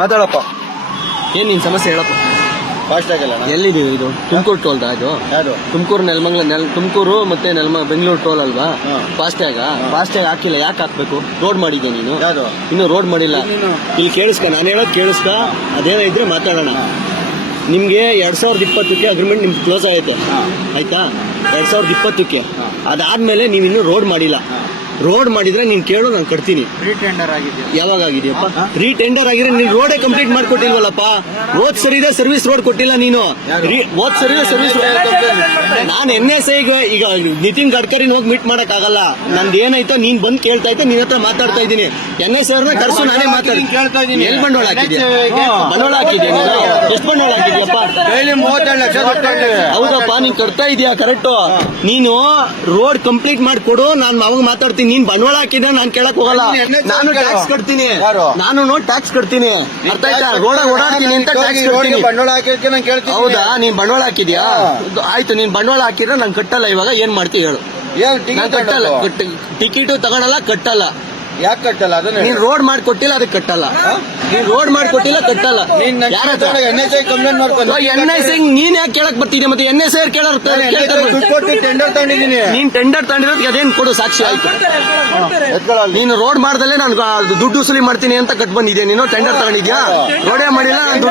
ಮಾತಾಡಪ್ಪ. ಏನ್ ನಿನ್ನ ಸಮಸ್ಯೆ ಹೇಳಪ್ಪ? ಫಾಸ್ಟ್ ಆಗಲ್ಲ ಎಲ್ಲಿದೆ ಇದು? ತುಮಕೂರು ಟೋಲ್ ಅದು ತುಮಕೂರು ನೆಲಮಂಗ್ಲ ನೆಲ್ ತುಮಕೂರು ಮತ್ತೆ ನೆಲಮ ಬೆಂಗಳೂರು ಟೋಲ್ ಅಲ್ವಾ? ಫಾಸ್ಟ್ಯಾಗ ಫಾಸ್ಟ್ಯಾಗ ಹಾಕಿಲ್ಲ ಯಾಕೆ ಹಾಕ್ಬೇಕು? ರೋಡ್ ಮಾಡಿದ್ದೆ ನೀನು? ಯಾವುದು? ಇನ್ನು ರೋಡ್ ಮಾಡಿಲ್ಲ. ಇಲ್ಲಿ ಕೇಳಿಸ್ಕ ನಾನು ಹೇಳೋದು ಕೇಳಿಸ್ಕ. ಅದೇನೋ ಇದ್ರೆ ಮಾತಾಡೋಣ. ನಿಮಗೆ ಎರಡು ಸಾವಿರದ ಇಪ್ಪತ್ತಕ್ಕೆ ಅಗ್ರಿಮೆಂಟ್ ನಿಮ್ಗೆ ಕ್ಲೋಸ್ ಆಗೈತೆ ಆಯ್ತಾ? ಎರಡು ಸಾವಿರದ ಇಪ್ಪತ್ತಕ್ಕೆ. ಅದಾದಮೇಲೆ ನೀವು ಇನ್ನೂ ರೋಡ್ ಮಾಡಿಲ್ಲ ರೋಡ್ ಮಾಡಿದ್ರೆ ನೀನ್ ಕೇಳು ನಾನು ಕಟ್ತೀನಿ. ರೀಟೆಂಡರ್ ಆಗಿದೆ ಯಾವಾಗ ಆಗಿದೆಯಪ್ಪ? ರೀಟೆಂಡರ್ ಆಗಿದ್ರೆ ನೀನ್ ರೋಡೇ ಕಂಪ್ಲೀಟ್ ಮಾಡ್ಕೊಟ್ಟಿಲ್ವಲ್ಲಪ್ಪ? ಹೋದ್ ಸರಿದೆ ಸರ್ವಿಸ್ ರೋಡ್ ಕೊಟ್ಟಿಲ್ಲ ನೀನು. ಹೋದ್ ಸರಿದೆ ಸರ್ವಿಸ್ ನಾನು. ಎನ್ ಎಸ್ ಈಗ ನಿತಿನ್ ಗಡ್ಕರಿ ಹೋಗಿ ಮೀಟ್ ಮಾಡಕ್ ಆಗಲ್ಲ ನಂದು ಏನಾಯ್ತೋ ನೀನ್ ಬಂದ್ ಕೇಳ್ತಾ ಇದ್ದೆ ನಿನ್ನ ಹತ್ರ ಮಾತಾಡ್ತಾ ಇದ್ದೀನಿ. ಎನ್ ಎಸ್ ಅವ್ರನ್ನ ಕರ್ಸು ನಾನೇ ಮಾತಾಡ್ತೀನಿ ಎಲ್ ಎಲ್ಲಿ ಬಂಡವಾಳ ಹಾಕಿದ್ಯಾ? ಬಂಡವಾಳ ಹಾಕಿದ್ಯಾ ನೀನು? ಎಷ್ಟು ಬಂಡವಾಳ ಹಾಕಿದ್ಯಪ್ಪ? ಹೌದಪ್ಪ ನೀನ್ ಕಟ್ತಾ ಇದೀಯಾ ಕರೆಕ್ಟ್ ನೀನು ರೋಡ್ ಕಂಪ್ಲೀಟ್ ಮಾಡ್ಕೊಡು ನಾನು ಅವಾಗ ಮಾತಾಡ್ತೀನಿ. ನೀನ್ ಬಂಡವಾಳ ಹಾಕಿದ್ರೆ ನಾನ್ ಕೇಳಕ್ ಹೋಗಲ್ಲ. ನಾನು ಟ್ಯಾಕ್ಸ್ ಕಟ್ತೀನಿ. ನಾನು ಟ್ಯಾಕ್ಸ್ ಕಟ್ತೀನಿ. ಅರ್ಥ ಆಯ್ತಾ? ರೋಡ್ ಓಡಾಡ್ತೀನಿ ಅಂತ ಟ್ಯಾಕ್ಸ್ ಕಟ್ತೀನಿ. ಬಂಡವಾಳ ಹಾಕಿದ್ದಕ್ಕೆ ನಾನು ಕೇಳ್ತೀನಿ. ಹೌದಾ? ನೀನ್ ಬಂಡವಾಳ ಹಾಕಿದ್ಯಾ? ಆಯ್ತು ನೀನ್ ಬಂಡವಾಳ ಹಾಕಿದ್ರೆ ನಾನು ಕಟ್ಟಲ್ಲ ಇವಾಗ ಏನ್ ಮಾಡ್ತೀವಿ ಹೇಳು. ಟಿಕೆಟ್ ತಗೊಳಲ್ಲ ಕಟ್ಟಲ್ಲ. ಯಾಕೆ ಕಟ್ಟಲ್ಲ? ಅದನ್ನ ನೀನ್ ರೋಡ್ ಮಾಡ್ಕೊಟ್ಟಿಲ್ಲ ಅದಕ್ಕೆ ಕಟ್ಟಲ್ಲ. ನೀನ್ ರೋಡ್ ಮಾಡ್ಕೊಟ್ಟಿಲ್ಲ ಕಟ್ಟಲ್ಲ. ನೀನ್ ಯಾರ ಎನ್ ಐ ಕಂಪ್ಲೇಂಟ್ ಮಾಡ್ಕೊಂಡು ಎನ್ ಐ ಸಿ ನೀನ್ ಯಾಕೆ ಕೇಳಕ್ ಬರ್ತಿದ್ಯಾ ಮತ್ತೆ ಎನ್ ಎಸ್ ಐ ಕೇಳೋರ್ ಟೆಂಡರ್ ತಗೊಂಡಿದ್ದೀನಿ. ನೀನ್ ಟೆಂಡರ್ ತಗೊಂಡಿರೋದಕ್ಕೆ ಅದೇನ್ ಕೊಡು ಸಾಕ್ಷಿ ಆಯ್ತು. ನೀನ್ ರೋಡ್ ಮಾಡ್ದಲ್ಲೇ ನಾನು ದುಡ್ಡು ವಸೂಲಿ ಮಾಡ್ತೀನಿ ಅಂತ ಕಟ್ ಬಂದಿದ್ಯಾ? ನೀನು ಟೆಂಡರ್ ತಗೊಂಡಿದ್ಯಾ? ರೋಡೇ ಮಾಡಿಲ್ಲ ನಾನ್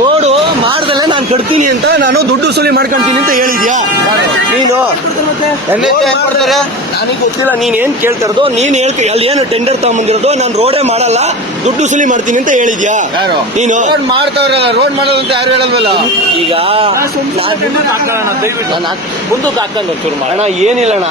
ರೋಡು ಮಾಡ್ದಲ್ಲೇ ನಾನು ಕಟ್ತೀನಿ ಅಂತ ನಾನು ದುಡ್ಡು ವಸೂಲಿ ಮಾಡ್ಕೊಂತೀನಿ ಅಂತ ಹೇಳಿದ್ಯಾ? ನೀನು ನನಗೆ ಗೊತ್ತಿಲ್ಲ. ನೀನ್ ಏನ್ ಕೇಳ್ತಾ ಇರೋದು? ನೀನ್ ಹೇಳ್ತಿ ಅಲ್ಲಿ ಏನು ಟೆಂಡರ್ ತಗೊಂಬಂದಿರೋದು? ನಾನು ರೋಡೇ ಮಾಡಲ್ಲ. ದುಡ್ಡು ಸುಲಿ ಮಾಡ್ತೀನಿ ಅಂತ ಹೇಳಿದ್ಯಾ? ಯಾರು? ನೀನು? ರೋಡ್ ಮಾಡ್ತಾವ್ರಲ್ಲ ರೋಡ್ ಮಾಡೋದು ಅಂತ ಯಾರು ಹೇಳಲ್ವಲ್ಲ? ಈಗ ನಾನು ಮುಂದಕ್ಕೆ ಹಾಕೊಂಡು ಚೂರು ಅಣ್ಣ ಏನಿಲ್ಲ ಅಣ್ಣ.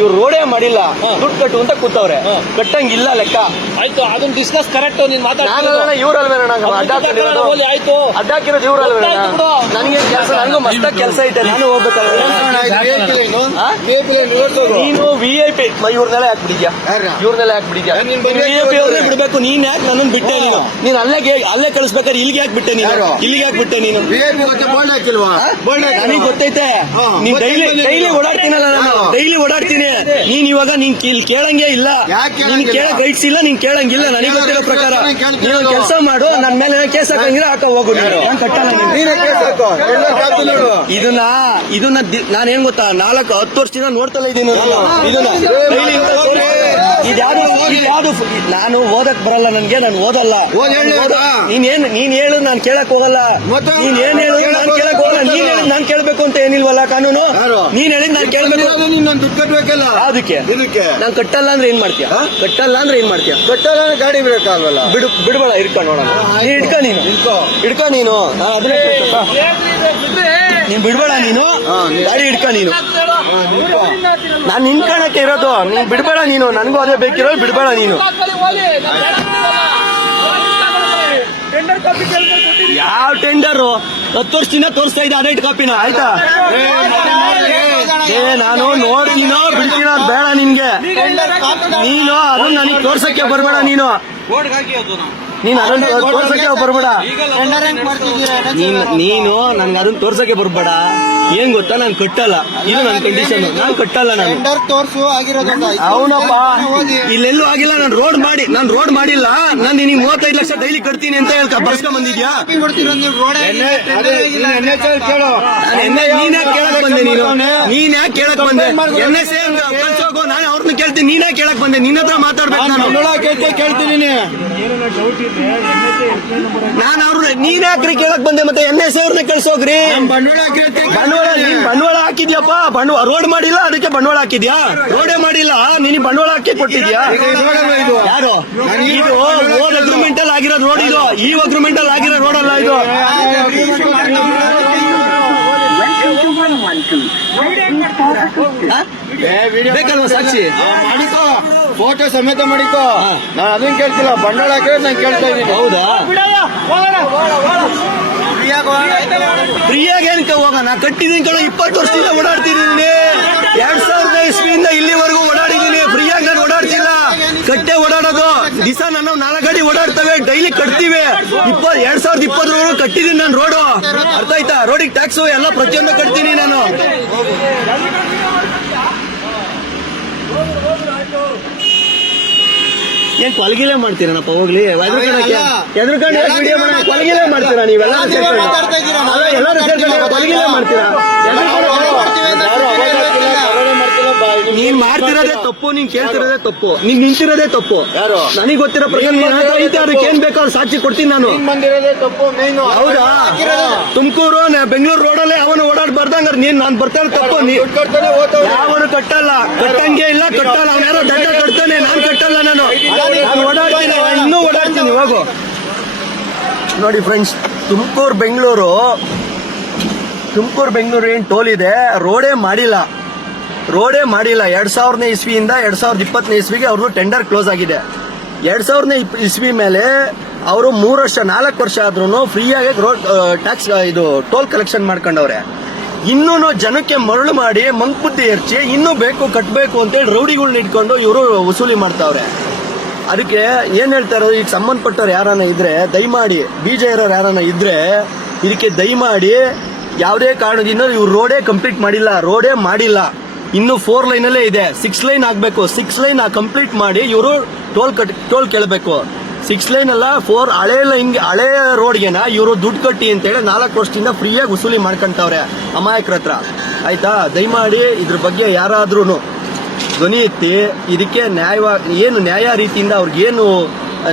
ಇವ್ರು ರೋಡೇ ಮಾಡಿಲ್ಲ. ದುಡ್ಡು ಕಟ್ಟು ಅಂತ ಕೂತವ್ರೆ. ಕಟ್ಟಂಗಿಲ್ಲ ಲೆಕ್ಕ. ಆಯ್ತು ಅದನ್ನ ಡಿಸ್ಕಸ್ ಕರೆಕ್ಟ್ ನೀನ್ ನಾನಲ್ಲ ಇವ್ರಲ್ವೇನ ಅಡ್ಡ ಹಾಕೊಂಡಿರೋದು ಮಾತಾಡ್ತಿರೋದು ಆಯ್ತು. ಅಡ್ಡ ಇವ್ರಲ್ವೇ. ನನಗೆ ಕೆಲಸ ನನಗೂ ಮಸ್ತ ಕೆಲಸ ಐತೆ. ನಾನು ಹೋಗ್ಬೇಕಲ್ವ ನೀನು ವಿ ಐ ಪಿ ಇವ್ರನ್ನೆಲ್ಲ ಯಾಕೆ ಬಿಡಿದ್ಯಾ ಇವ್ರನ್ನೆಲ್ಲ ಯಾಕೆ ಬಿಡಿದ್ಯಾ ನೀನ್ ವಿ ಐ ಪಿ ಅವ್ರನ್ನೇ ಬಿಡ್ಬೇಕು. ನೀನ್ ಯಾಕೆ ನನ್ನನ್ನು ಬಿಟ್ಟೆ ನೀನು. ನೀನು ಅಲ್ಲೇ ಅಲ್ಲೇ ಕಳಿಸ್ಬೇಕಾದ್ರೆ ಇಲ್ಲಿಗೆ ಯಾಕೆ ಬಿಟ್ಟೆ ನೀನು? ಇಲ್ಲಿಗೆ ಯಾಕೆ ಬಿಟ್ಟೆ ನೀನು? ಬೋಲ್ಡ್ ಹಾಕಿಲ್ವಾ? ಬೋಲ್ಡ್ ನನಗೆ ಗೊತ್ತೈತೆ. ನೀನ್ ಡೈಲಿ ಡೈಲಿ ಓಡಾಡ್ತೀನಲ್ಲ ನಾನು. ಡೈಲಿ ಓಡಾಡ್ತೀನಿ. ನೀನ್ ಇವಾಗ ನೀನ್ ಕೇಳಂಗೆ ಇಲ್ಲ. ನೀನ್? ಕೇಳ ಗೈಡ್ಸ್ ಇಲ್ಲ ನೀನ್ ಕೇಳಂಗಿಲ್ಲ. ನನಗೆ ಗೊತ್ತಿರೋ ಪ್ರಕಾರ ನೀನು ಕೆಲಸ ಮಾಡು ನನ್ನ ಮೇಲೆ ಕೇಸ್ ಹಾಕಂಗಿಲ್ಲ ಹಾಕ ಹೋಗು ನೀನು. ನಾನ್ ಕಟ್ಟಲ್ಲ ಇದನ್ನ ಇದನ್ನ ನಾನೇನ್ ನಾನ್ ಏನ್ ಗೊತ್ತಾ? ನಾಲ್ಕು ಹತ್ತು ವರ್ಷದಿಂದ ನೋಡ್ತಲೇ ಇದ್ದೀನಿ ನಾನು. ಇದನ್ನ ಡೈಲಿ ಇದ್ಯಾವುದು ಇದ್ಯಾವುದು ನಾನು ಓದಕ್ ಬರಲ್ಲ ನನ್ಗೆ ನಾನು ಓದಲ್ಲ. ಓದ್ ಹೇಳು ನಾನು ಹೇಳು ನಾನು ಕೇಳಕ್ ಹೋಗಲ್ಲ. ಮತ್ತೆ? ನೀನ್ ಏನ್ ಹೇಳು ನಾನು ಕೇಳಕ್ ಹೋಗಲ್ಲ. ನೀನ್ ಹೇಳಿದ್ ನಾನ್ ಕೇಳ್ಬೇಕು ಅಂತ ಏನಿಲ್ವಲ್ಲ ಕಾನೂನು? ನೀನ್ ಹೇಳಿದ್ ನಾನ್ ಕೇಳ್ಬೇಕು. ನೀನು ದುಡ್ಡು ಕಟ್ಬೇಕಲ್ಲ? ಅದಕ್ಕೆ ಇದಕ್ಕೆ ನಾನ್ ಕಟ್ಟಲ್ಲ ಅಂದ್ರೆ ಏನ್ ಮಾಡ್ತೀಯ? ಹಾ? ಕಟ್ಟಲ್ಲ ಅಂದ್ರೆ ಏನ್ ಮಾಡ್ತೀಯ? ಕಟ್ಟಲ್ಲ ಗಾಡಿ ಬಿಡಕ್ಕಾಗಲ್ಲ. ಬಿಡು ಬಿಡ್ಬೇಡ ಇಡ್ಕೊ ನೋಡೋಣ. ನೀನ್ ಇಡ್ಕ ನೀನು. ಇಡ್ಕ ನೀನು. ನಾನ್ ಅದನ್ನೇ ನೀನ್ ಬಿಡ್ಬೇಡ ನೀನು. ಹಾ, ಗಾಡಿ ಇಡ್ಕ ನೀನು. ನಾನ್ ಕಾಣಕ್ಕೆ ಇರೋದು. ನೀನ್ ಬಿಡ್ಬೇಡ ನೀನು. ನನಗೂ ಅದೇ ಬೇಕಿರೋ ಬಿಡ್ಬೇಡ ನೀನು. ಯಾವ ಟೆಂಡರ್ ಹತ್ತು ವರ್ಷದಿಂದ ತೋರಿಸ್ತಾ ಇದ್ದ ಅದೇ ಕಾಪಿನ ಆಯ್ತಾ? ಏ ನಾನು ನೋಡ್ತೀನೋ ಬಿಡ್ತೀನ ಬೇಡ ನಿನ್ಗೆ. ನೀನು ಅದನ್ನ ನನಗೆ ತೋರ್ಸಕ್ಕೆ ಬರ್ಬೇಡ ನೀನು. ನೀನ್ ಅದನ್ನ ತೋರ್ಸಕ್ಕೆ ಬರ್ಬೇಡ. ನೀನು ನನ್ಗೆ ಅದನ್ನ ತೋರ್ಸಕ್ಕೆ ಬರ್ಬೇಡ. ಏನ್ ಗೊತ್ತಾ? ನಾನು ಕಟ್ಟಲ್ಲ. ಇದು ನನ್ನ ಕಂಡೀಷನ್ ನಾನು ಕಟ್ಟಲ್ಲ ನಾನು. ತೋರ್ಸು ಆಗಿರೋದು ಅವನಪ್ಪ ಇಲ್ಲೆಲ್ಲೂ ಆಗಿಲ್ಲ. ನಾನು ರೋಡ್ ಮಾಡಿ ನಾನು ರೋಡ್ ಮಾಡಿಲ್ಲ. ನಾನು ನಿನಗೆ ಮೂವತ್ತೈದು ಲಕ್ಷ ಡೈಲಿ ಕಟ್ತೀನಿ ಅಂತ ಹೇಳ್ಕ ಬರ್ಸ್ಕೊಂಡ್ ಬಂದಿದ್ಯಾ ಕೇಳು. ನಾನ್ ಎನ್ ಐ- ನೀನ್ ಯಾಕೆ ಕೇಳಕ್ ಬಂದೆ ನೀನು? ನೀನ್ ಯಾಕೆ ಕೇಳಕ್ ಬಂದೆ? ಎನ್ ಎಸ್ ನಾನು ಅವ್ರನ್ನ ಕೇಳ್ತೀನಿ. ನೀನೇ ಕೇಳಕ್ ಬಂದೆ? ನಿನ್ನ ಹತ್ರ ಮಾತಾಡ್ಬೇಕು ನಾನು ಕೇಳ್ತೀನಿ ನಾನು. ಅವ್ರ ನೀನ್ ಯಾಕ್ರಿ ಕೇಳಕ್ ಬಂದೆ ಮತ್ತೆ ಎನ್ ಎಸ್ ಅವ್ರನ್ನ ಕಳ್ಸೋಗ್ರಿ ಬಂಡವಾಳ ನೀನ್ ಬಂಡವಾಳ ಹಾಕಿದ್ಯಪ್ಪ? ಬಂಡವಾಳ ರೋಡ್ ಮಾಡಿಲ್ಲ ಅದಕ್ಕೆ ಬಂಡವಾಳ ಹಾಕಿದ್ಯಾ? ರೋಡೇ ಮಾಡಿಲ್ಲ ನೀನ್ ಬಂಡವಾಳ ಹಾಕಿ ಕೊಟ್ಟಿದ್ಯಾ? ಈಗ ಇದು ರೋಡ್ ಇದು? ಯಾರು ಇದು ಓದ್ ಅಗ್ರಿಮೆಂಟ್ ಅಲ್ಲಿ ಆಗಿರೋ ರೋಡ್ ಇದು. ಈ ಅಗ್ರಿಮೆಂಟ್ ಅಲ್ಲಿ ಆಗಿರೋ ರೋಡ್ ಅಲ್ಲ ಇದು. ಆ? ಏ, ವಿಡಿಯೋ ಬೇಕಲ್ವಾ ಸಾಕ್ಷಿ? ಫೋಟೋ ಸಮೇತ ಮಾಡಿಕೊ. ನಾನು ಅದನ್ನ ಕೇಳ್ತಿಲ್ಲ. ಬಂಡವಾಳ ಹಾಕಿದ್ರೆ ನಾನು ಕೇಳ್ತಾ ಇದ್ದೀನಿ. ಹೌದಾ? ಫ್ರೀಯಾಗಿ ಏನಕ್ಕೆ ಹೋಗೋಣ? ಕಟ್ಟಿದೀನಿ ಕಣ ಇಪ್ಪತ್ತು ವರ್ಷದಿಂದ ಓಡಾಡ್ತಿದ್ದೀನಿ. ಎರಡ್ ಸಾವಿರದ ಇಸ್ವಿಯಿಂದ ಇಲ್ಲಿವರೆಗೂ ಓಡಾಡಿದ್ದೀನಿ. ಫ್ರೀಯಾಗಿ ನಾನು ಓಡಾಡ್ತಿಲ್ಲ. ಕಟ್ಟೆ ಓಡಾಡೋದು. ದಿಸ ನಾನು ನಾಲ್ಕು ಗಾಡಿ ಓಡಾಡ್ತವೆ. ಡೈಲಿ ಕಟ್ತೀವಿ. ಇಪ್ಪತ್ ಎರಡ್ ಸಾವಿರದ ಇಪ್ಪತ್ತರವರೆಗೂ ಕಟ್ಟಿದ್ದೀನಿ ನಾನು ರೋಡು. ಅರ್ಥ ಆಯ್ತಾ? ರೋಡಿಗೆ ಟ್ಯಾಕ್ಸು ಎಲ್ಲ ಪ್ರತಿಯೊಂದು ಕಟ್ತೀನಿ ನಾನು. ಏನ್ ಕೊಲ್ಗಿಲೆ ಮಾಡ್ತೀರನಪ್ಪ ಹೋಗ್ಲಿ. ಎದುರುಗಡೆ ಅಲ್ಲ. ಎದ್ರುಕೊಂಡು ವಿಡಿಯೋ ಕೊಲಗಿಲೆ ಮಾಡ್ತೀರಾ ನೀವೆಲ್ಲ ಎಲ್ಲ ನೀವೇ ತಪ್ಪು ನೀನ್ ಕೇಳ್ತಿರೋದೇ ತಪ್ಪು. ನೀನ್ ನಿಂತಿರೋದೇ ತಪ್ಪು. ಯಾರು? ನನಗೆ ಗೊತ್ತಿರೋ ಪ್ರಕಾರ ಏನ್. ಬೇಕಾದ್ರೂ ಸಾಕ್ಷಿ ಕೊಡ್ತೀನಿ ನಾನು. ಬಂದಿರೋದೇ ತಪ್ಪು ಮೇನು ಹೌದಾ? ತುಮಕೂರು ಬೆಂಗಳೂರು ರೋಡಲ್ಲೇ ಅವನು ಓಡಾಡ್ಬಾರ್ದಂಗ ನೀನ್ ನಾನ್ ಬರ್ತಾನೆ ತಪ್ಪು. ನೀ ದುಡ್ಡು ಕೊಡ್ತಾನೆ ಓದ್ತವ್ನೆ. ಯಾವನು ಕಟ್ಟಲ್ಲ. ಕಟ್ಟಂಗೆ ಇಲ್ಲ ಕಟ್ಟಲ್ಲ. ಅವನ ಯಾರೋ ದಂಡ ಕಟ್ತಾನೆ. ನಾನ್ ಕಟ್ಟಲ್ಲ ನಾನು. ನಾನು ಓಡಾಡ್ತೀನಿ. ಇನ್ನೂ ಓಡಾಡ್ತೀನಿ. ಹೋಗು. ನೋಡಿ ಫ್ರೆಂಡ್ಸ್ ತುಮಕೂರು ಬೆಂಗಳೂರು ತುಮಕೂರು ಬೆಂಗಳೂರು ಏನ್ ಟೋಲ್ ಇದೆ? ರೋಡೇ ಮಾಡಿಲ್ಲ. ರೋಡೇ ಮಾಡಿಲ್ಲ. ಎರಡ್ ಸಾವಿರನೇ ಇಸ್ವಿಯಿಂದ ಎರಡ್ ಸಾವಿರದ ಇಪ್ಪತ್ತನೇ ಇಸ್ವಿಗೆ ಅವ್ರದ್ದು ಟೆಂಡರ್ ಕ್ಲೋಸ್ ಆಗಿದೆ. ಎರಡ್ ಸಾವಿರನೇ ಇಸ್ವಿ ಮೇಲೆ ಅವರು ಮೂರು ವರ್ಷ, ನಾಲ್ಕು ವರ್ಷ ಆದ್ರೂ ಫ್ರೀಯಾಗಿ ರೋಡ್ ಟ್ಯಾಕ್ಸ್ ಇದು ಟೋಲ್ ಕಲೆಕ್ಷನ್ ಮಾಡ್ಕೊಂಡವ್ರೆ. ಇನ್ನೂ ಜನಕ್ಕೆ ಮರಳು ಮಾಡಿ ಮಂಕ್ಬುದ್ದಿ ಎರ್ಚಿ, ಇನ್ನೂ ಬೇಕು ಕಟ್ಟಬೇಕು ಅಂತೇಳಿ ರೌಡಿಗಳನ್ನ ಇಟ್ಕೊಂಡು ಇವರು ವಸೂಲಿ ಮಾಡ್ತಾವ್ರೆ. ಅದಕ್ಕೆ ಏನ್ ಹೇಳ್ತಾರೋ ಈಗ ಸಂಬಂಧಪಟ್ಟವ್ರು ಯಾರನ್ನ ಇದ್ರೆ ದಯಮಾಡಿ ಬೀಜ ಇರೋರು ಯಾರನ್ನ ಇದ್ರೆ ಇದಕ್ಕೆ ದಯಮಾಡಿ ಯಾವುದೇ ಕಾರಣದಿಂದ ಇವ್ರು ರೋಡೇ ಕಂಪ್ಲೀಟ್ ಮಾಡಿಲ್ಲ, ರೋಡೇ ಮಾಡಿಲ್ಲ. ಇನ್ನು ಫೋರ್ ಲೈನ್ ಅಲ್ಲೇ ಇದೆ. ಸಿಕ್ಸ್ ಲೈನ್ ಆಗ್ಬೇಕು. ಸಿಕ್ಸ್ ಲೈನ್ ಕಂಪ್ಲೀಟ್ ಮಾಡಿ ಇವರು ಟೋಲ್ ಕಟ್ ಟೋಲ್ ಕೇಳಬೇಕು. ಸಿಕ್ಸ್ ಲೈನ್ ಅಲ್ಲ ಫೋರ್ ಹಳೆ ಲೈನ್ ಹಳೆ ರೋಡ್ಗೆನ ಇವರು ದುಡ್ಡು ಕಟ್ಟಿ ಅಂತೇಳಿ ನಾಲ್ಕು ವರ್ಷದಿಂದ ಫ್ರೀಯಾಗಿ ವಸೂಲಿ ಮಾಡ್ಕೊಂತವ್ರೆ ಅಮಾಯಕರ ಹತ್ರ. ಆಯ್ತಾ? ದಯಮಾಡಿ ಇದ್ರ ಬಗ್ಗೆ ಯಾರಾದ್ರೂ ಧ್ವನಿ ಎತ್ತಿ, ಇದಕ್ಕೆ ನ್ಯಾಯ ಏನು ನ್ಯಾಯ ರೀತಿಯಿಂದ ಅವ್ರಿಗೇನು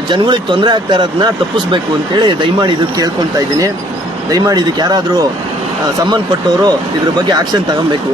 ಜನಗಳಿಗೆ ತೊಂದರೆ ಆಗ್ತಾ ಇರೋದನ್ನ ತಪ್ಪಿಸ್ಬೇಕು ಅಂತೇಳಿ ದಯಮಾಡಿ ಇದಕ್ಕೆ ಕೇಳ್ಕೊತಾ ಇದ್ದೀನಿ. ದಯಮಾಡಿ ಇದಕ್ಕೆ ಯಾರಾದರೂ ಸಂಬಂಧಪಟ್ಟವರು ಇದ್ರ ಬಗ್ಗೆ ಆಕ್ಷನ್ ತಗೊಬೇಕು.